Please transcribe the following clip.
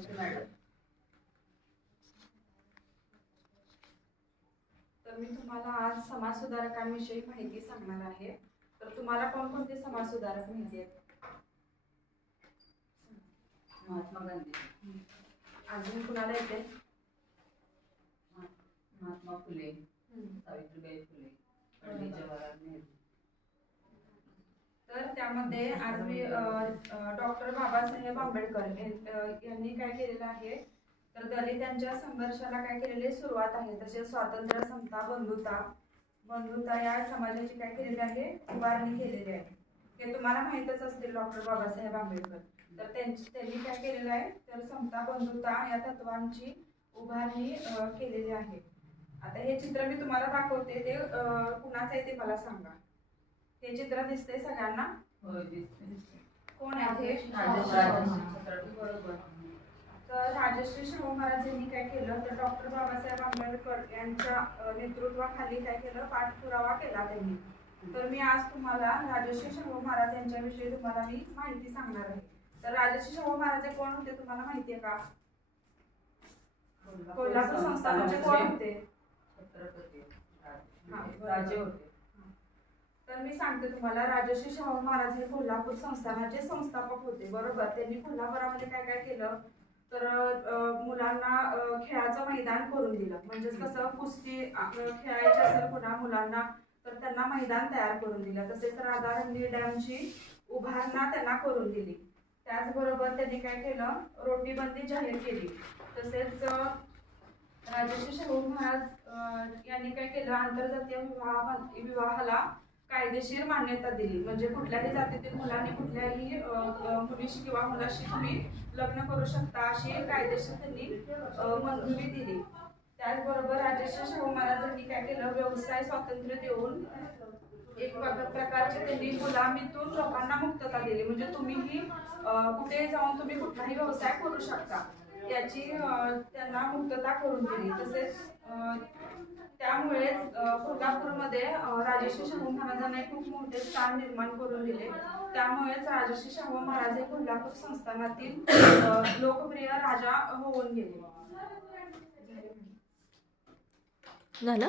नमस्ते madam. तर मी तुम्हाला आज समाज सुधारकांविषयी माहिती सांगणार आहे. तर तुम्हाला कोणकोणते समाज सुधारक माहिती आहेत? महात्मा गांधी. अजून कुणाला येते? महात्मा फुले, सावित्रीबाई फुले, पंडित जवाहरलाल नेहरू. तर त्यामध्ये आज मी डॉक्टर बाबासाहेब आंबेडकर यांनी काय केलेलं आहे, तर दलितांच्या संघर्षाला काय केलेली सुरुवात आहे. तसेच स्वातंत्र्य, समता, बंधुता या समाजाची काय केलेली आहे, उभारणी केलेली आहे. हे तुम्हाला माहीतच असतील डॉक्टर बाबासाहेब आंबेडकर. तर त्यांनी काय केलेलं आहे, तर समता, बंधुता या तत्वांची उभारणी केलेली आहे. आता हे चित्र मी तुम्हाला दाखवते, ते कुणाचं आहे ते मला सांगा. हे चित्र दिसते सगळ्यांना? होय, दिसते. कोण आहे? बरोबर. तर राजश्री शाहू महाराज यांनी काय केलं, तर डॉक्टर बाबासाहेब आंबेडकर यांच्या नेतृत्वाखाली काय केलं, पाठपुरावा केला त्यांनी. तर मी आज तुम्हाला राजश्री शाहू महाराज यांच्याविषयी तुम्हाला मी माहिती सांगणार आहे. तर राजश्री शाहू महाराज कोण होते तुम्हाला माहिती आहे का? कोल्हापूर संस्थानाचे कोण होते? छत्रपती राजे होते. तर मी सांगते तुम्हाला, राजश्री शाहू महाराज हे कोल्हापूर संस्थानाचे संस्थापक होते. बरोबर. त्यांनी कोल्हापुरामध्ये काय काय केलं, तर मुलांना खेळाचं मैदान करून दिलं. म्हणजेच कसं, कुस्ती खेळायची असेल पुन्हा मुलांना, तर त्यांना मैदान तयार करून दिलं. तसेच राधानगरी डॅमची उभारणा त्यांना करून दिली. त्याचबरोबर त्यांनी काय केलं, रोटीबंदी जाहीर केली. तसेच राजश्री शाहू महाराज यांनी काय केलं, आंतरजातीय विवाहाला कायदेशीर मान्यता दिली. म्हणजे कुठल्याही जातीतील मुलांनी कुठल्याही मुलीशी किंवा मुलाशी तुम्ही लग्न करू शकता अशी कायदेशीर त्यांनी मंजुरी दिली. त्याचबरोबर राजश्री शाहू महाराजांनी काय केलं, व्यवसाय स्वातंत्र्य देऊन एक प्रकारचे त्यांनी गुलामीतून लोकांना मुक्तता दिली. म्हणजे तुम्हीही कुठे जाऊन तुम्ही कुठलाही व्यवसाय करू शकता याची त्यांना मुक्तता करून दिली. तसेच त्यामुळेच कोल्हापूरमध्ये राजश्री शाहू महाराजांना खूप मोठे स्थान निर्माण करून दिले. त्यामुळेच राजश्री शाहू महाराज हे कोल्हापूर संस्थानातील लोकप्रिय राजा होऊन गेले. झालं.